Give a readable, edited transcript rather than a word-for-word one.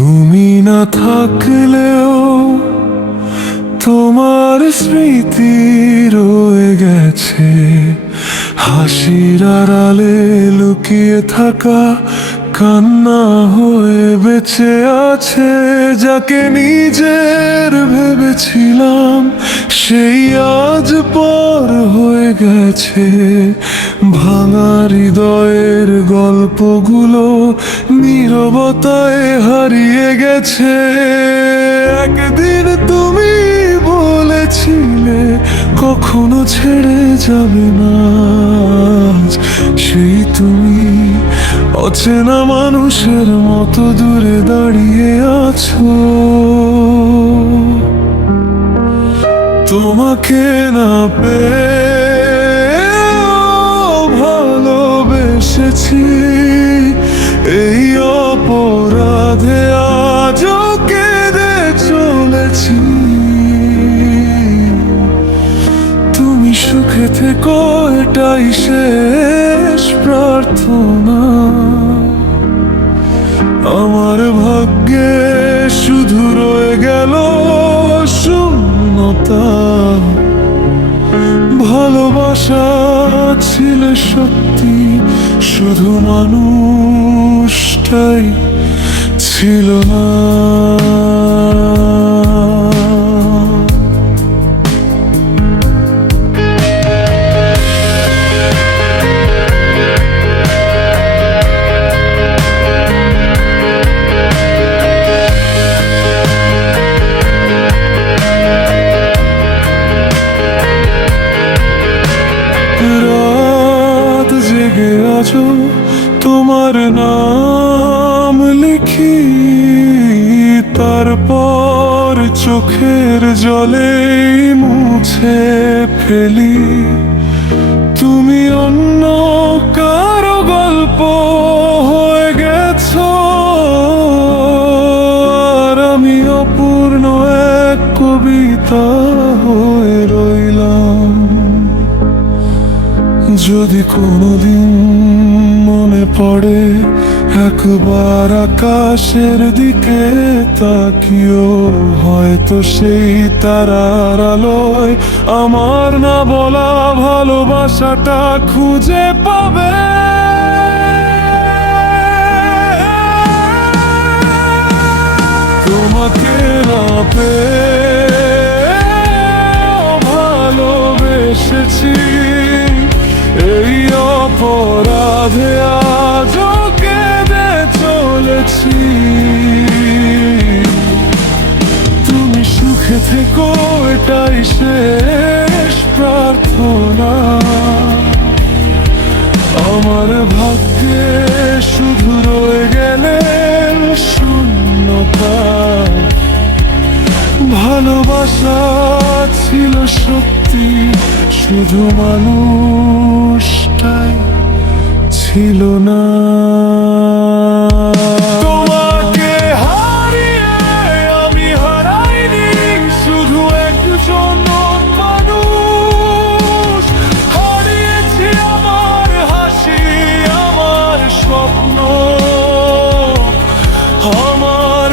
তুমি না থাকলেও তোমার স্মৃতি রয়ে গেছে, হাসির আড়ালে লুকিয়ে থাকা কান্না হয়ে বেঁচে আছে। যাকে নিজের ভেবেছিলাম সেই আজ পর হয়ে গেছে। ভাঙা হৃদয়ের গল্পগুলো নীরবতায় হারিয়ে গেছে। একদিন তুমি বলেছিলে কখনো ছেড়ে যাবে না, আজ সেই তুমি অচেনা মানুষের মতো দূরে দাঁড়িয়ে আছো। তোমাকে না পেয়ে ভালোবেসেছি, এই অপরাধে আজও কেঁদে চলেছি। তুমি সুখে থেকো এটাই শেষ প্রার্থনা। আমার ভাগ্যে শুধু রয়ে গেল শূন্যতা। ভালোবাসা ছিল সত্যি, শুধু মানুষটাই ছিল না। রাত জেগে আছো তোমার নাম লিখি, তারপর চোখের জলে মুছে ফেলি। তুমি অন্য কারো গল্প হয়ে গেছো, আর আমি অপূর্ণ এক কবিতা হয়ে রইলাম। যদি কোনোদিন মনে পড়ে একবার আকাশের দিকে তাকিও, হয়তো সেই তারার আলোয় আমার না বলা ভালোবাসাটা খুঁজে পাবে। তোমাকে না পেয়ে ভালোবেসেছি, এই অপরাধে আজও কেঁদে চলেছি। তুমি সুখে থেকো এটাই শেষ প্রার্থনা। আমার ভাগ্যে শুধু রয়ে গেলেন শূন্যতা। ভালোবাসা ছিল সত্যি, শুধু মানুষটাই ছিল না। তোমাকে হারিয়ে আমি হারাইনি শুধু একজন মানুষ, হারিয়েছি আমার হাসি, আমার স্বপ্ন, আমার